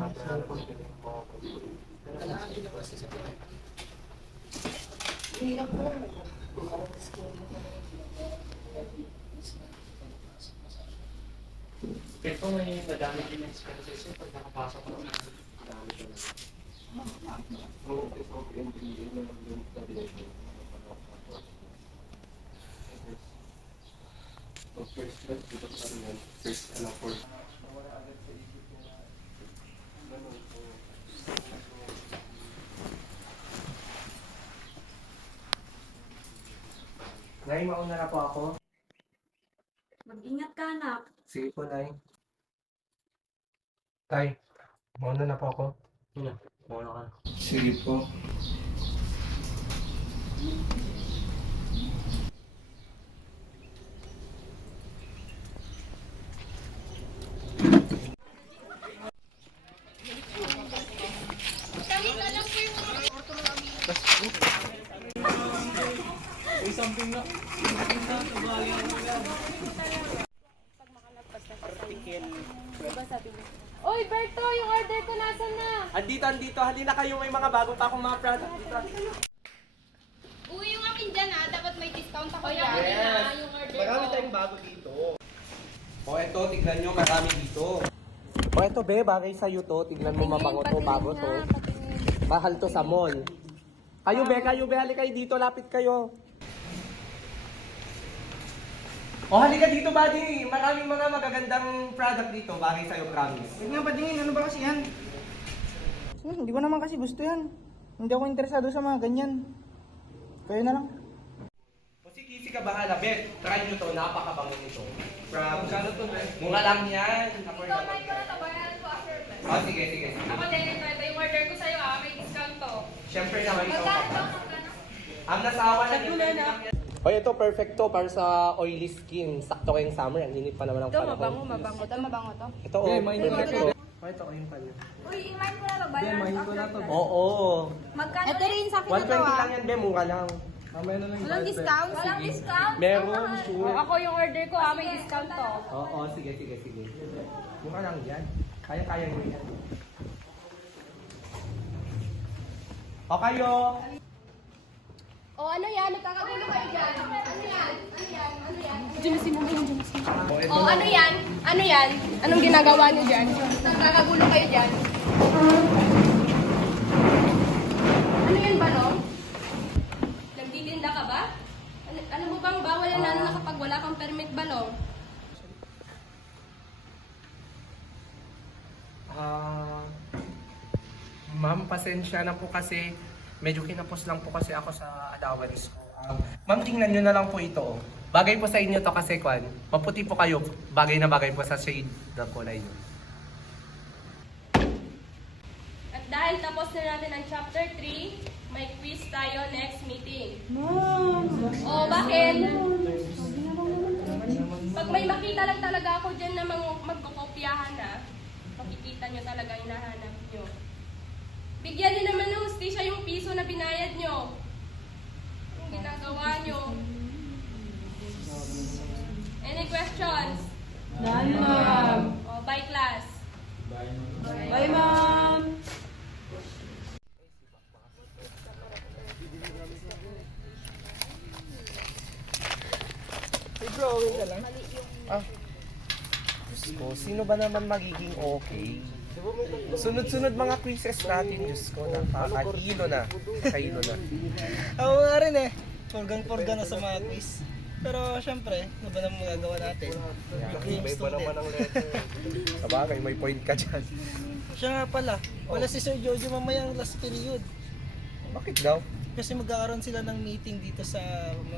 Ito may madami din expenses yun pag nakapasok ko na. Nay, mauna na po ako. Mag-ingat ka, anak. Sige po, Nay. Tay, mauna na po ako. Mauna ka. Sige po. Oy, Berto, yung order ko nasan na? Andito. Halina kayo, may mga bago pa akong mga product dito. Uy, yung akin dyan dapat may discount ako Yes. yung order Marami ko. tayong bago dito. O eto, tignan nyo, marami dito. O eto, be, bagay sa'yo to. Tignan mo, mabango to, bago to. Mahal to sa mall. Kayo, be, halika kayo dito, lapit kayo. O, halika dito, buddy. Maraming mga magagandang product dito. Bagay sa'yo, promise. Wait nga ba din, ano ba kasi yan? Hindi ko naman kasi gusto yan. Hindi ako interesado sa mga ganyan. Kayo na lang. O sige, ka bahala. Bet, try nyo to. Napakabango nito. From, mura lang yan. Ikaw, may ko na to, bayaran ko after class. O, sige. Ako din, ito yung order ko sa'yo may discount to. Siyempre naman ito. Magkano to? Magkano? Ang nasawa na yan. O, ito perfect to para sa oily skin. Sakto kayong summer. Ang init pa naman ang panahon. Mabango. Ito, mabango to. Ito, oh. Perfect to. O, ito, ayun pa niya. Uy, i-mind ko na to. Bayaran ko after class. Oo. Magkano? Ito rin sa akin 120 lang yan, be. Mura lang. Walang discount? Walang discount? Meron, sure. Ako yung order ko may discount to. Oo, sige. Mura lang yan. Kaya nyo yan. O kayo. O ano yan? Nagkakagulo kayo dyan. Ano yan? O ano yan? Ano yan? Anong ginagawa niyo dyan? Nagkakagulo kayo dyan. Ano yan ba, no? Nagtitinda ka ba? Alam mo bang bawal na lalo na kapag wala kang permit ba, no? Ma'am, pasensya na po kasi medyo kinapos lang po kasi ako sa allowance ko. Ma'am, tingnan nyo na lang po ito. Oh. Bagay po sa inyo to kasi kwan. Maputi po kayo. Bagay na bagay po sa shade na kulay nyo. At dahil tapos na natin ang chapter 3, may quiz tayo next meeting. O, bakit? Pag may makita lang talaga ako dyan na magkukopyahan na, makikita nyo talaga yung nahanap nyo. Bigyan nyo naman ng hustisya yung piso na binayad nyo. Yung ginagawa nyo. Any questions? None, ma'am. O, bye class. Bye, ma'am. Hey bro, wait ka lang. Diyos ko, sino ba naman magiging okay? Sunod-sunod mga quizzes natin, Diyos ko, nakakahilo na. Kahilo na. Ako nga rin eh. Purgang-purga na sa mga quiz. Pero syempre, ano ba naman magagawa natin? May iba naman ang letter. Sabagay, may point ka dyan. Siya nga pala, wala si Sir Jojo mamayang last period. Bakit daw? Kasi magkakaroon sila ng meeting dito sa yung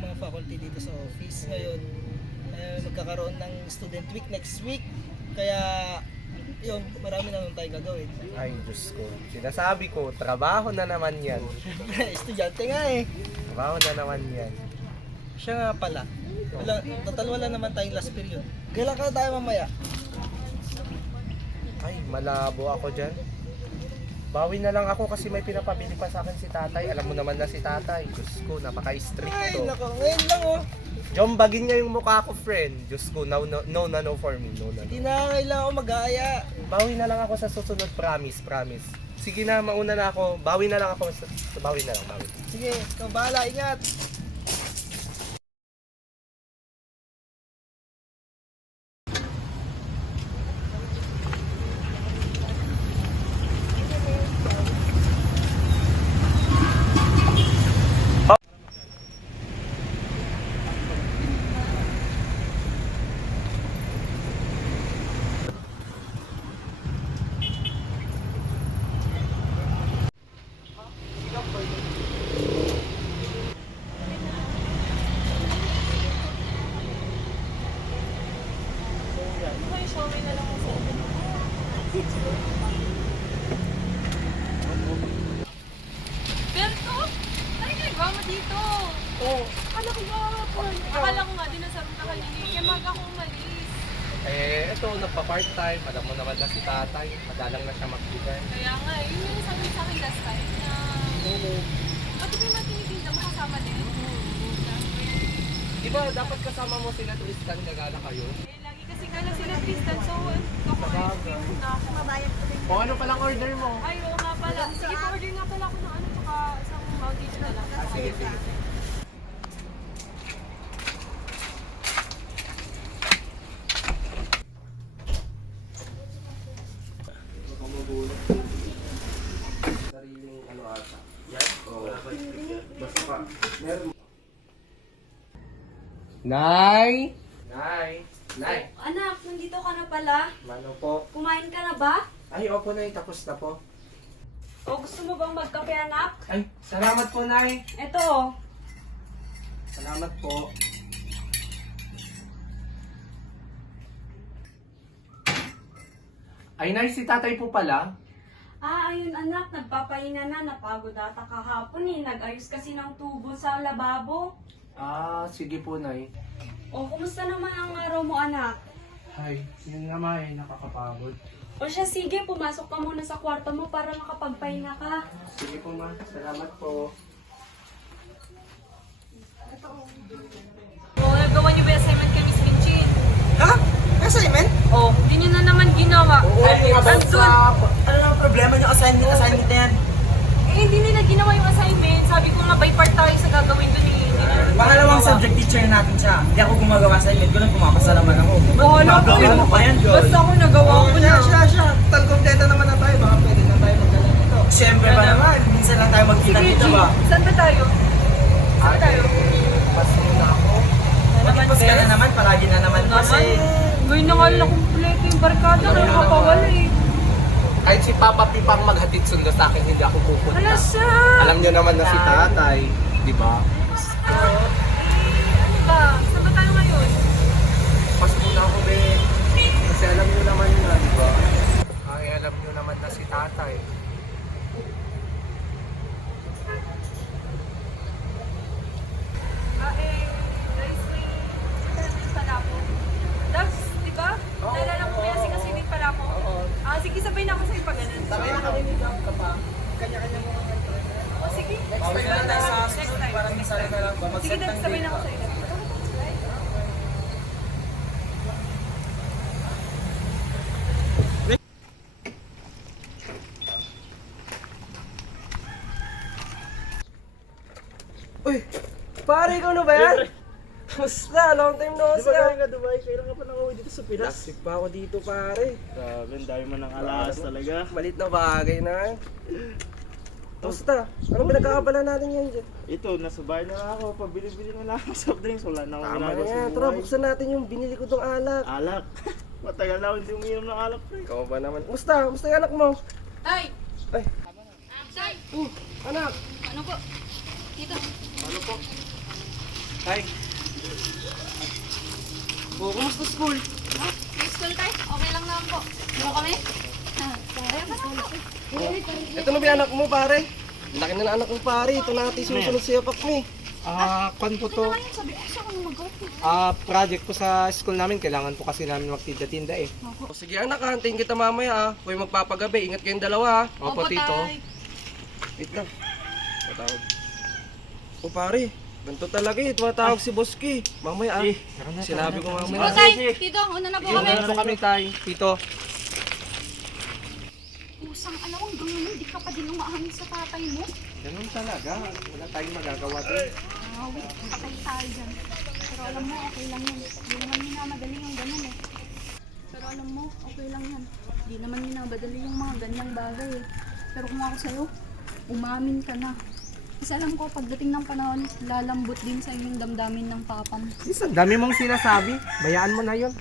mga faculty dito sa office. Ngayon, magkakaroon ng student week next week. Kaya, yun, marami na naman tayong gagawin. Ay, Diyos ko. Sinasabi ko, trabaho na naman yan. Estudyante nga eh. Trabaho na naman yan. Siya nga pala. Total wala naman tayong last period. Kailan ka tayo mamaya? Ay, malabo ako dyan. Bawi na lang ako kasi may pinapabili pa sa akin si tatay. Alam mo naman na si tatay. Diyos ko, Ay, napaka-strict to. nako, ngayon lang oh. Jombagin niya yung mukha ko, friend. Diyos ko, no for me. No. Hindi na kailangan ko mag-aya. Bawi na lang ako sa susunod, promise. Sige na, mauna na ako. Bawi na lang ako. Bawi na lang. Sige, ikaw bahala, ingat. Berto! Ano ginagawa mo dito? Oh, Akala ko nga, dinasarap na kanina. Kaya maga ako umalis. ito, nagpa-part-time. Alam mo naman na si tatay. Madalang na siya magbigay. Kaya nga, yun yung sabi sa akin last time na... Ba't di ba yung tinitinda mo kasama din? Di ba, dapat kasama mo sila to iskan gagala kayo? Eh, lagi kasi kala sila Tristan, so ako ice cream na ako. O ano palang order mo? Ay, oo nga pala. Sige, pa-order nga pala ako ng ano, tsaka isang mountain na lang. Sige. Sariling ano ata. Yan? Oo. Basta pa. Meron. Nay! Anak, nandito ka na pala. Mano po? Kumain ka na ba? Ay, opo Nay, tapos na po. O gusto mo bang magkape, anak? Ay, salamat po Nay. Ito, oh. Salamat po. Ay, Nay, si tatay po pala. Ayun anak, nagpapahinga na. Napagod ata kahapon eh. Nag-ayos kasi ng tubo sa lababo. Sige po Nay. O, kumusta naman ang araw mo, anak? Ay, yun nga Ma, nakakapagod. O siya, sige, pumasok ka muna sa kwarto mo para makapagpahinga ka. Sige po Ma, salamat po. Oo, nagawa niyo ba yung assignment kay Miss Minchin? Ha? Assignment? Oo, hindi niyo na naman ginawa. Ano ang problema ng assignment na yan? Eh, hindi nila ginawa yung assignment. Sabi ko nga, by part tayo sa gagawin dun eh. Pangalawang subject teacher natin siya. Hindi ako gumagawa assignment ko lang, pumapasa naman ako. Bahala ko Gagawin yun. mo pa yan, Joel. Basta ako nagawa ko na. Siya. Tal kompleto naman na tayo. Baka pwede na tayo magdala dito. Siyempre ba naman? Minsan lang tayo magkita Sige, dito G. ba? Saan ba tayo? Saan ba tayo? Paso na ako. Mag-ipos ka na naman, palagi na naman kasi. Ngayon na nga lang kumpleto yung barkada. Kaya kapawala eh. Kahit si Papa Pipang maghatid sundo sa akin, hindi ako pupunta. Hala siya! Alam niyo naman na si tatay, di ba? Ano ba? Saan ba tayo ngayon? Paso na ako, Ben. Kasi alam niyo naman na, di ba? Ay, alam niyo naman na si tatay. Guys, may pala ako. Dags, di ba? Naalala mo kaya si kasi may pala ako? Sige, sabay na ako sa'yo pag ganun. Sabay na kami dito ka pa. Kanya-kanya mo ang O, sige. Bawal na lang tayo sa Next susunod time. para minsan na lang ba? Sige, Mag-set Dags, ng sabay na date. ako sa'yo. Uy! Pare, ikaw na ba yan? Basta, long time no Di ba galing ka Dubai? Kailan ka pa nakauwi dito sa Pinas? Plastic pa ako dito, pare. Grabe, ang dami man ng alas talaga. Malit na bagay na. Basta, ano pinagkakabala natin yan dyan? Ito, nasa bahay na lang ako. Pabili-bili na lang ako soft drinks. Wala na akong Tama ginagawa na sa yan. buhay. Tara, buksan natin yung binili ko tong alak. Alak. Matagal na ako hindi uminom ng alak, pre. Ikaw ba naman? Musta? Musta yung anak mo? Ay! Ay, Tay! anak. Ano po? Dito. Ano po? Tay, Oh, kumusta school? May school tayo? Okay lang naman po. Ano kami? Ayun pa na po. Ito na ba yung anak mo, pare? Laki na ng anak mo, pare. Ito natin susunod sa yapak mo eh. kwan po to. Sabi ko siya kung mag-go. Project po sa school namin. Kailangan po kasi namin magtinda-tinda eh. O, sige anak, antayin kita mamaya ah. Huwag magpapagabi. Ingat kayong dalawa ah. Opo, tito. Wait lang. Patawag. O pare, Ganito talaga eh. Tumatawag si Boss Ki. Mamaya sinabi ko mamaya. Tito, una na po kami. Ano kami tay? Tito. Pusang alam ko, hanggang ngayon, di ka pa din umahangin sa tatay mo. Ganun talaga. Wala tayong magagawa din. Wait, patay tayo dyan. Pero alam mo, okay lang yan. Di naman minamadali yung ganun eh. Pero alam mo, okay lang yan. Di naman minamadali yung mga ganyang bagay eh. Pero kung ako sa'yo, umamin ka na. Kasi alam ko, pagdating ng panahon, lalambot din sa yung damdamin ng papa mo. Isang dami mong sinasabi. Bayaan mo na yun.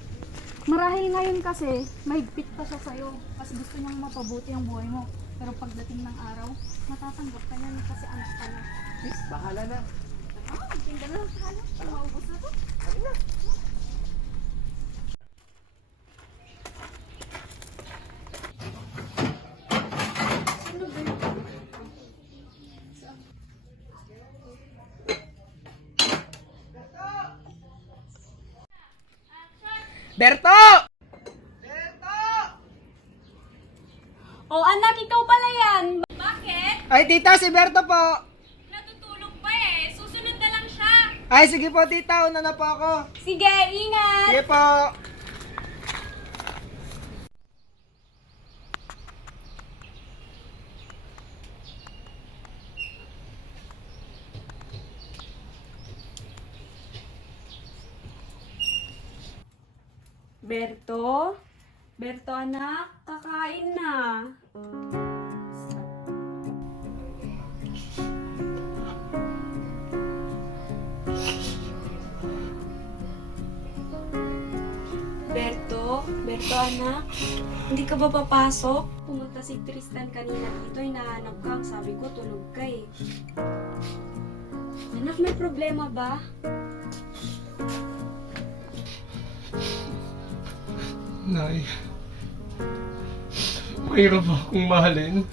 Marahil ngayon kasi, mahigpit pa siya sa'yo. Kasi gusto niyang mapabuti ang buhay mo. Pero pagdating ng araw, matatanggap ka niya kasi anak ka na. Please, bahala na. Tingnan na lang sa kanya. Maubos na to. Berto! O anak, ikaw pala yan. Bakit? Ay, tita, si Berto po. Natutulog pa eh. Susunod na lang siya. Ay, sige po, tita. Una na po ako. Sige, ingat. Sige po. Berto? Berto anak, kakain na. Berto? Berto anak, hindi ka ba papasok? Pumunta si Tristan kanina dito, hinahanap ka. Ang sabi ko, tulog ka eh. Anak, may problema ba? Nay, mahirap akong mahalin.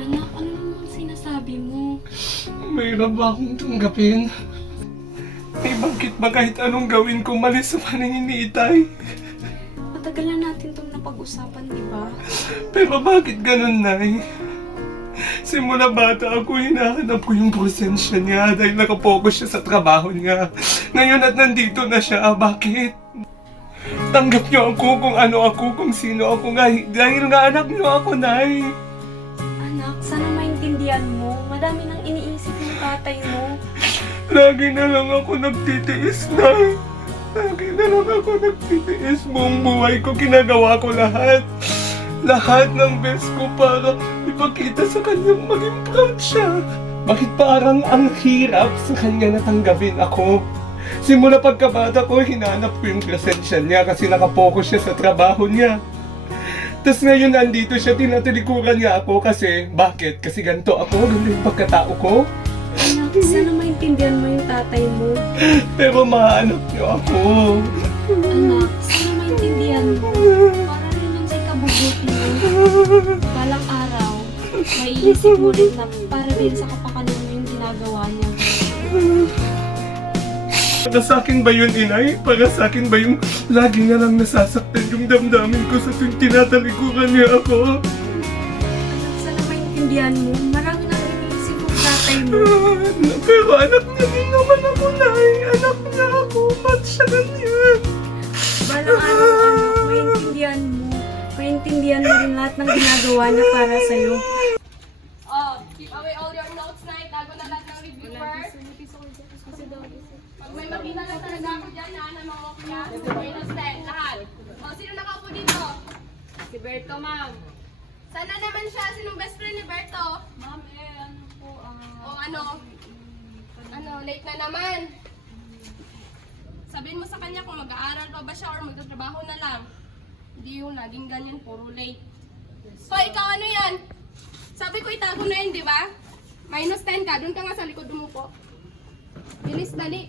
Anak, ano naman sinasabi mo? Mahirap akong tanggapin. Eh, bakit ba kahit anong gawin ko mali sa paningin ni Itay? Matagal na natin itong napag-usapan, di ba? Pero bakit ganun, Nay? Simula bata ako, hinahanap ko yung presensya niya dahil nakapokus siya sa trabaho niya. Ngayon at nandito na siya, bakit? Tanggap niyo ako kung ano ako, kung sino ako nga. Dahil nga anak niyo ako, Nay. Anak, sana maintindihan mo. Madami nang iniisip ng tatay mo. Lagi na lang ako nagtitiis, Nay. Lagi na lang ako nagtitiis. Buong buhay ko, ginagawa ko lahat. Lahat ng best ko para ipakita sa kanyang maging proud siya. Bakit parang ang hirap sa kanya natanggapin ako? Simula pagkabata ko, hinanap ko yung presensya niya kasi nakapokus siya sa trabaho niya. Tapos ngayon nandito siya, tinatalikuran niya ako kasi, bakit? Kasi ganito ako, ganito yung pagkatao ko. Anak, sana maintindihan mo yung tatay mo. Pero mahanap niyo ako. Anak, sana maintindihan mo. Para rin yung sa ikabubuti mo. Balang araw, maiisip mo rin na para rin sa kapakanan mo yung ginagawa niya. Para sa akin ba yun, Inay? Para sa akin ba yung lagi na lang nasasaktan yung damdamin ko sa tuwing tinatalikuran niya ako? Anak, sana maintindihan mo. Marami nang iniisip yung tatay mo. Pero anak niya din naman ako, Nay. Anak niya ako. Ba't siya ganyan? Balang araw, anak, maintindihan mo. Maintindihan mo rin lahat ng ginagawa niya para sa'yo. Oh, keep away all your notes na. Itago na lahat ng reviewer. Pag may makita lang talaga ako dyan na mga okya, minus 10, lahat. O, sino nakaupo dito? Si Berto, ma'am. Sana naman siya. Sinong best friend ni Berto? Ma'am, ano po, O ano? Ano, late na naman. Sabihin mo sa kanya kung mag-aaral pa ba siya or magtatrabaho na lang. Hindi yung laging ganyan, puro late. So, ikaw ano yan? Sabi ko itago na yun, di ba? Minus 10 ka, doon ka nga sa likod umupo. Bilis, dali.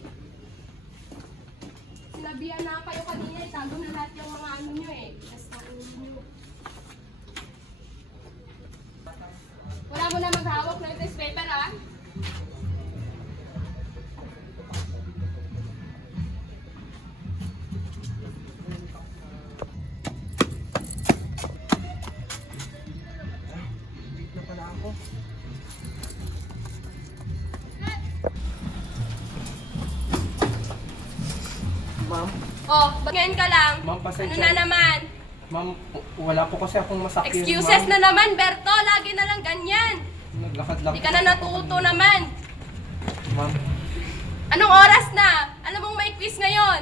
Sinabihan na kayo kanina, itago na lahat yung mga ano nyo eh. Basta ulo nyo. Wala mo na maghawak ng test paper, ha? ngayon ka lang. Ma'am, Ano pasensya. na naman? Ma'am, wala po kasi akong masakyan. Excuses ma'am. na naman, Berto. Lagi na lang ganyan. Naglakad lang. Hindi ka na natuto naman. Ma'am, Anong oras na? Alam mong may quiz ngayon.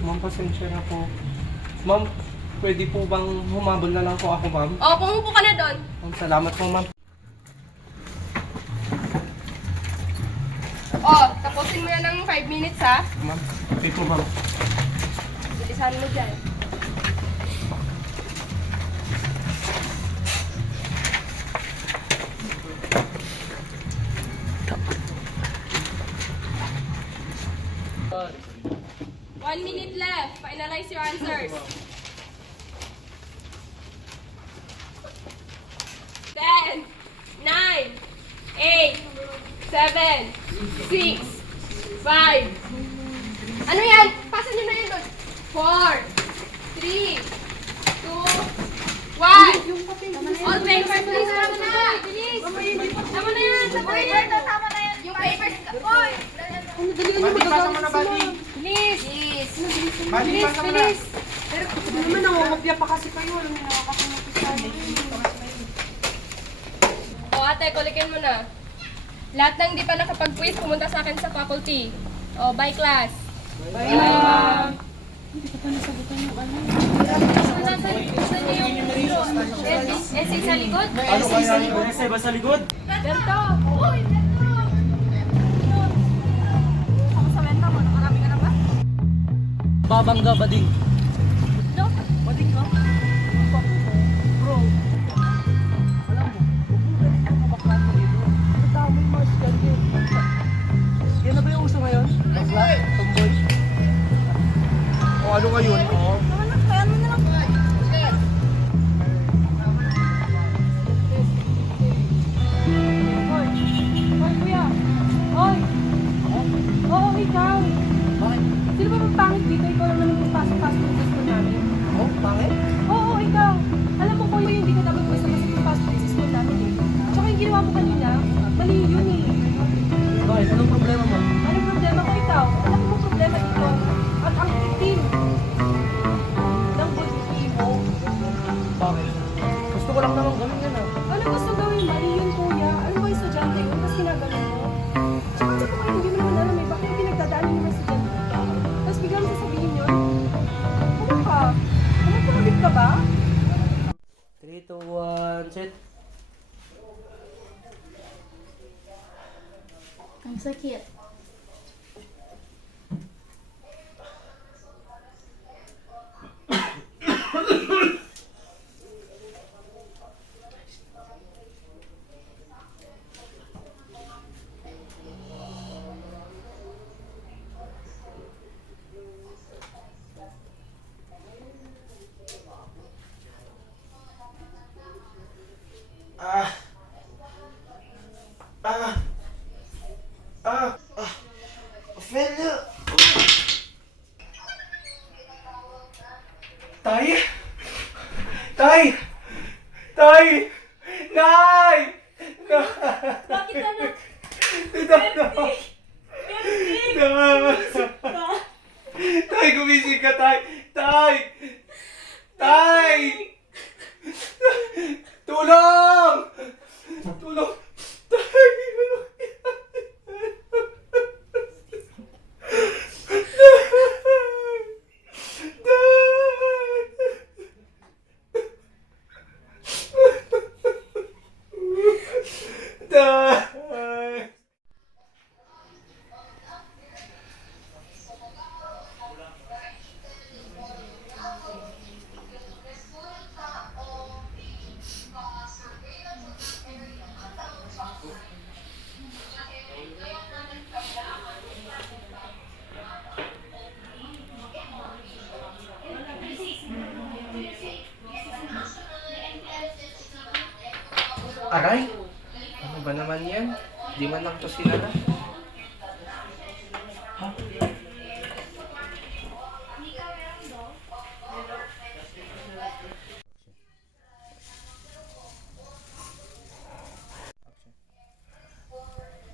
ma'am, pasensya na po. Ma'am, pwede po bang humabol na lang po ako, ma'am? O, pumupo ka na doon. Ma'am, salamat po, ma'am. O, tapusin mo yan ng 5 minutes ha. Ma'am, okay po, ma'am. Bilisan mo dyan. One minute left. Finalize your answers. 10, 9, 8, 7, 6, 5. Ano yan? Pasa nyo na yan doon. 4, 3, 2, 1. All papers, please. Tama na. Bilis. Tama na yan. Tama na yan. Tama na yan. Yung papers. Oy. Mati, pasa mo na, Bati. Bilis. Mati, pasa mo na. O ate, kulikin mo na. Lahat ng hindi pa nakapag-quiz, pumunta sa akin sa faculty. O, bye class. Bye ma'am. Essay sa likod? Ano kaya yung essay ba sa likod? Berto! Babangga ba din? Yan na ba yung uso ngayon? Tomboy? O ano ngayon? O? Hoy! Oo, ikaw! Sino ba bang pangit dito? Ikaw lang naman pasok-pasok ng gusto namin. Oh, pangit? Oo, ikaw! Alam mo, kuya, hindi ka dapat basta-basta pasok ng school namin eh. Tsaka yung ginawa mo kanina, mali yun eh. Bakit? Anong problema mo? Anong problema ko ikaw? Alam mo problema dito? At ang itim ng body mo. Bakit? Gusto ko lang naman gawin yan ah. Ano gusto gawin? Mali yun, kuya. Ano ba estudyante yun? Tapos ginagawa mo? Tsaka sa kuya, hindi mo naman alam eh. Bakit yung pinagdadaanan ng mga estudyante dito? Tapos bigla mo sasabihin yun? Ano ka? Kumagpapagit ka ba? 3, 2, 1, set. Ang sakit. Failure! Tay! Tay! Tay! Nay! Bakit anak? Tay, gumising ka, Tay! Tay! Tay! Tulong! Tulong! Tay! Tay! Aray! Ano ba naman yan? Di man lang to sinara. Ha?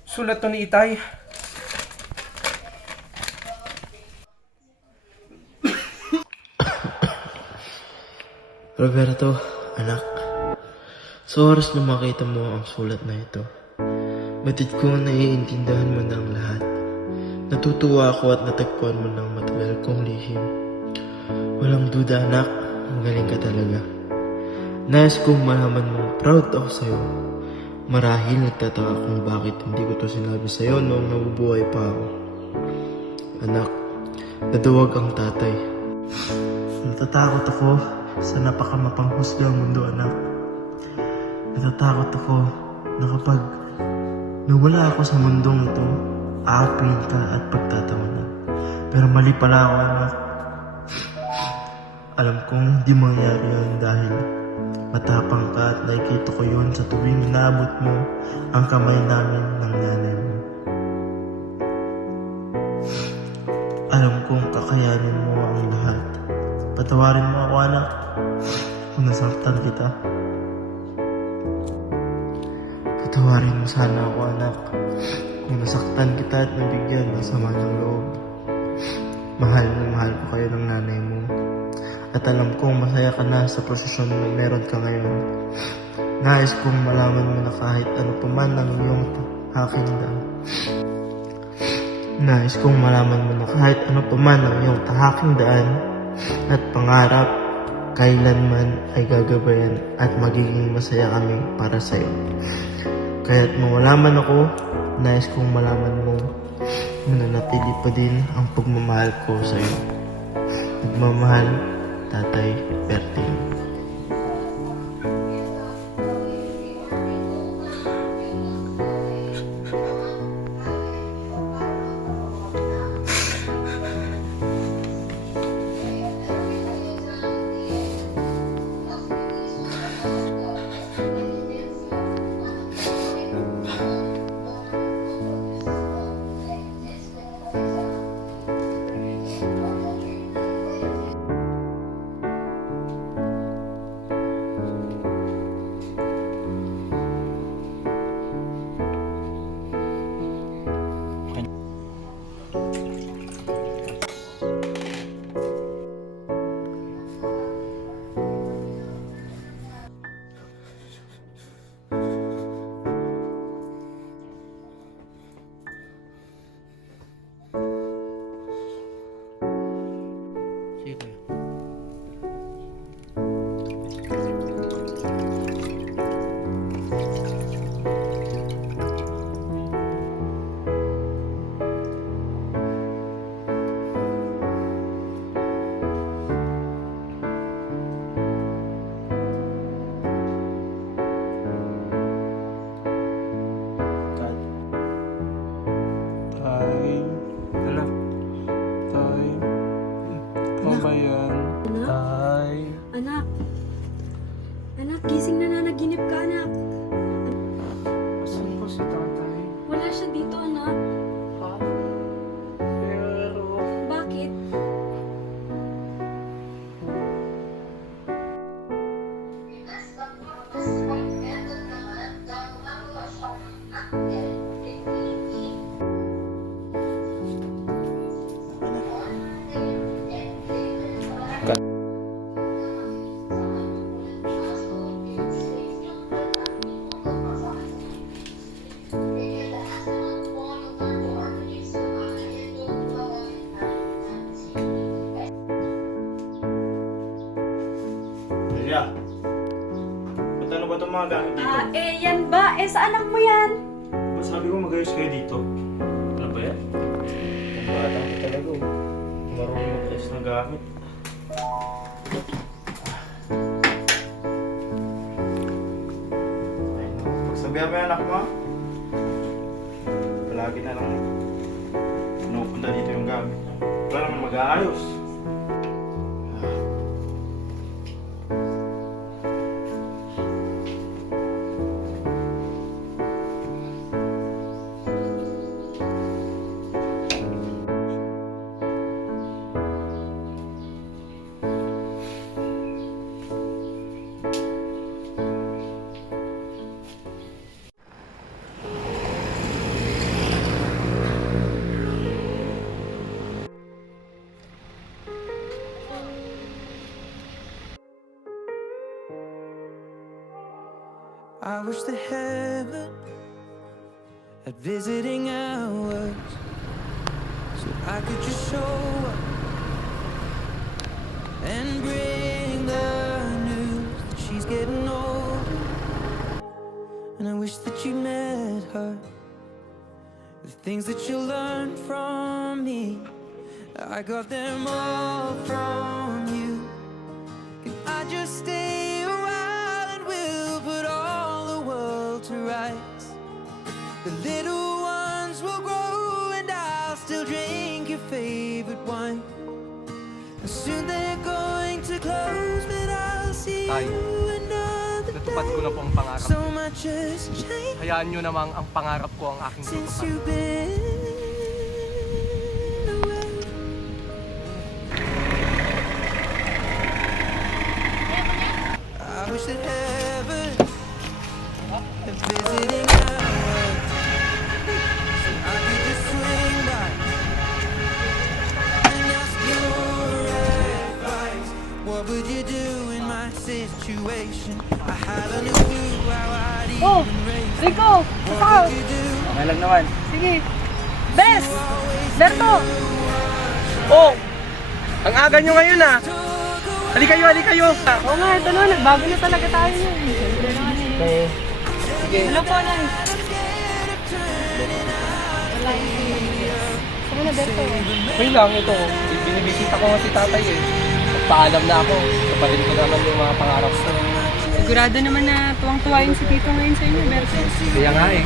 Sulat to ni Itay. Roberto, anak. Sa oras na makita mo ang sulat na ito, batid ko naiintindihan mo ng lahat. Natutuwa ako at natagpuan mo ng matagal kong lihim. Walang duda, anak, magaling ka talaga. Nais kong malaman mong proud ako sa'yo. Marahil nagtataka kung bakit hindi ko to sinabi sa'yo noong nabubuhay pa ako. Anak, naduwag ang tatay. Natatakot ako sa napakamapanghusgang mundo, anak. Natatakot ako na kapag nawala ako sa mundong ito, aapihin ka at pagtatawanan. Pero mali pala ako, anak. Alam kong hindi mangyayari yun dahil matapang ka at nakikita ko yun sa tuwing inaabot mo ang kamay namin ng nanay mo. Alam kong kakayanin mo ang lahat. Patawarin mo ako, anak, kung nasaktan kita. Patawarin mo sana ako, anak, kung nasaktan kita at nabigyan ng sama ng loob. Mahal na mahal ko kayo ng nanay mo. At alam kong masaya ka na sa posisyon na meron ka ngayon. Nais kong malaman mo na kahit ano pa man ang iyong haking daan. Nais kong malaman mo na kahit ano pa man ang iyong tahaking daan at pangarap, kailanman ay gagabayan at magiging masaya kami para sa iyo. Kaya't mawala man ako, nais kong malaman mo mananatili pa din ang pagmamahal ko sa iyo. Nagmamahal, Tatay Berting. Anak. Anak, gising na nanaginip ka, anak. Asan po si tatay? Wala siya dito, anak. Ha? Pero... Bakit? Lilia, ba't ano ba itong mga gamit dito? Yan ba? Sa anak mo yan. Ba't sabi ko mag-ayos kayo dito? Ano ba yan? Ang bata ko talaga, oh. Marunong mag-ayos ng gamit. Ayun, pagsabihan mo yung anak mo, palagi na lang pinupunta dito yung gamit. Wala naman mag-aayos. I wish the heaven had visiting hours, so I could just show up and bring the news that she's getting older. And I wish that you met her. The things that you learned from me, I got them all from you. Can I just stay a while and we'll put all the world to rights? The little ones will grow and I'll still drink your favorite wine. And soon they're going to close, but I'll see Ay, you another natupad ko na po ang day. pangarap. So much has changed Hayaan nyo namang ang pangarap ko ang aking since tutupad. you've been away. I wish that heaven had visiting hours, so I could just swing by and ask your advice. What would you do in my situation? I haven't a clue how I'd even raise. Rico! What would you do? Okay lang naman. Sige. Bes! Berto! Oh! Ang aga nyo ngayon ah! Halika kayo, halika kayo! Oo nga, ito na. Nagbago na talaga tayo niya. Siyempre naman eh. Hello po, Nay. Saka na, Berto. Okay lang ito. Binibisita ko nga si tatay eh. Paalam na ako. Kapalit ko naman yung mga pangarap ko. Sigurado naman na tuwang-tuwa yung si Tito ngayon sa inyo, Berto. Kaya nga eh.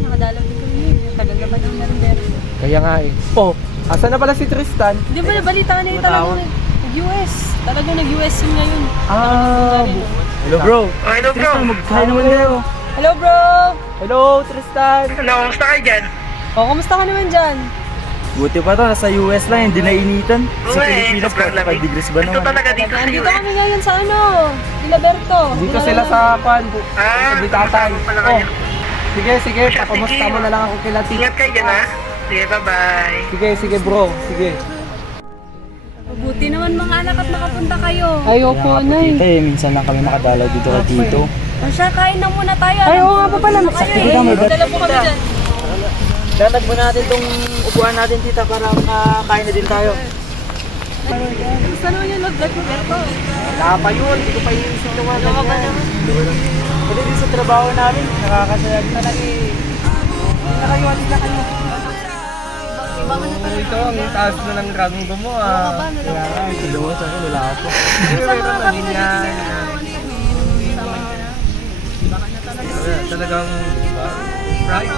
Nakadalaw din kami eh. Tagal na ba nang meron, Berto? Kaya nga eh. Oh, asan na pala si Tristan? Hindi ba nabalita niya talagang nag-US? Talagang nag-US yun ngayon. Hello bro. Hello bro. Magkain naman kayo. Hello, bro! Hello Tristan. Hello, kamusta kayo dyan? O, kamusta ka naman dyan? Buti pa to, nasa US lang, hindi nainitan. Sa Pilipinas, 45 degrees ba naman? Ito talaga dito sa Nandito kami ngayon sa ano? Dila Berto. Dito sila sa pan. Sa Bitatan. Oh. Sige, sige. Papamusta mo na lang ako kila Tita. Ingat kayo dyan ha. Sige, bye-bye. Sige, sige bro. Sige. Mabuti naman mga anak at nakapunta kayo. Ayoko na eh. minsan lang kami makadalaw dito kay Tito. O siya, kain na muna tayo. Ay, oo nga pa pala. Dala po kami dyan. Datag mo natin itong upuan natin, tita, para makakain na din tayo. Gusto naman yung love life mo, Berto. Wala pa yun. Hindi ko pa iisip na mga Ano ba naman? Pwede din sa trabaho namin, nakakasaya din talaga eh. Oh, ito, ang taas na ng rango mo ah. Kaya nga, ito daw sa akin, wala ako. Meron na din yan. Talagang, diba? Right?